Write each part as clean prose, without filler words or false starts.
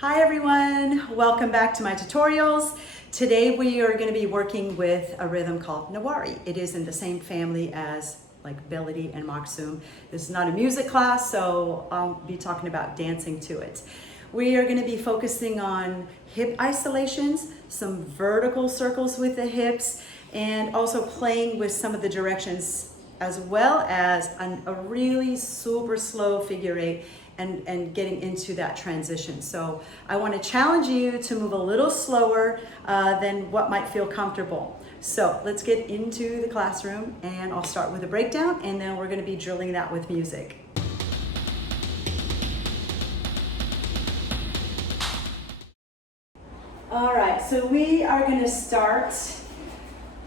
Hi everyone, welcome back to my tutorials. Today we are going to be working with a rhythm called Nawari. It is in the same family as like Bellydance and Maksum. This is not a music class, so I'll be talking about dancing to it. We are going to be focusing on hip isolations, some vertical circles with the hips, and also playing with some of the directions as well as a really super slow figure eight and getting into that transition. So I want to challenge you to move a little slower than what might feel comfortable. So let's get into the classroom, and I'll start with a breakdown, and then we're going to be drilling that with music. All right, so we are going to start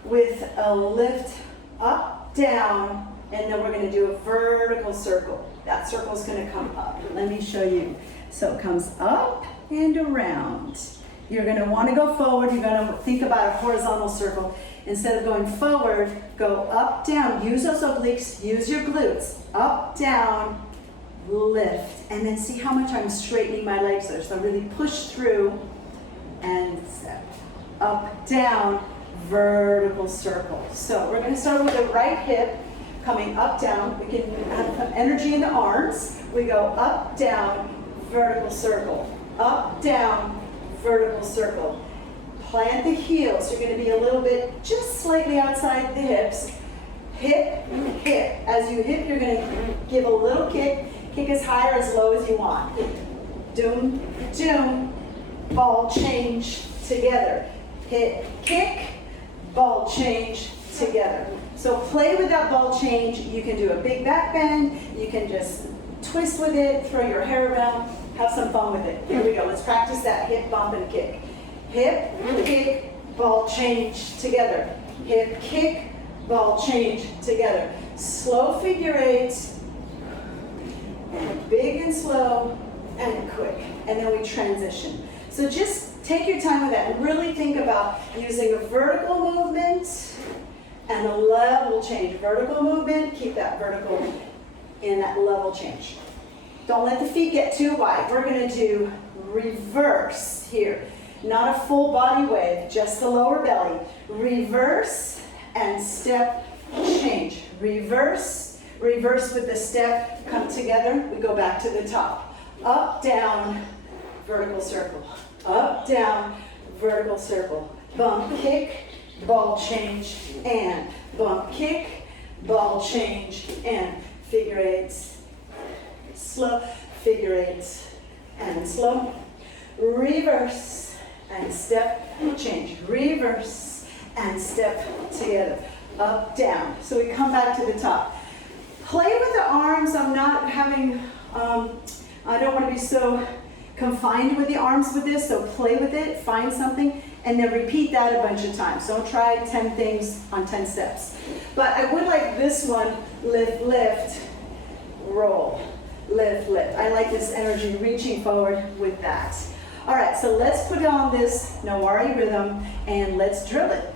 with a lift up, down, and then we're going to do a vertical circle. That circle is going to come up. Let me show you. So it comes up and around. You're going to want to go forward. You're going to think about a horizontal circle. Instead of going forward, go up, down. Use those obliques. Use your glutes. Up, down, lift. And then see how much I'm straightening my legs there. So really push through and step. Up, down, vertical circle. So we're going to start with the right hip. Coming up, down, we can have some energy in the arms. We go up, down, vertical circle. Up, down, vertical circle. Plant the heels. You're going to be a little bit, just slightly outside the hips. Hip, hip. As you hip, you're going to give a little kick. Kick as high or as low as you want. Doom, doom, ball change together. Hit, kick, ball change together. So play with that ball change. You can do a big back bend. You can just twist with it, throw your hair around, have some fun with it. Here we go. Let's practice that hip bump and kick. Hip, kick, ball change together. Hip, kick, ball change together. Slow figure eights, and big and slow and quick. And then we transition. So just take your time with that and really think about using a vertical movement and a level change. Vertical movement, keep that vertical in that level change. Don't let the feet get too wide. We're going to do reverse here. Not a full body wave, just the lower belly. Reverse and step change. Reverse, reverse with the step, come together. We go back to the top. Up, down, vertical circle. Up, down, vertical circle. Bump, kick, ball change, and bump, kick, ball change, and figure eights, slow, figure eights, and slow, reverse, and step, change, reverse, and step together, up, down. So we come back to the top. Play with the arms. I'm not having, I don't want to be so confined with the arms with this, so play with it, find something, and then repeat that a bunch of times. Don't try 10 things on 10 steps. But I would like this one, lift, lift, roll, lift, lift. I like this energy reaching forward with that. All right, so let's put on this Nawari rhythm and let's drill it.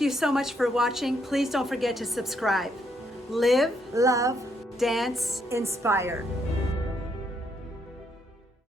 Thank you so much for watching. Please don't forget to subscribe. Live, love, dance, inspire.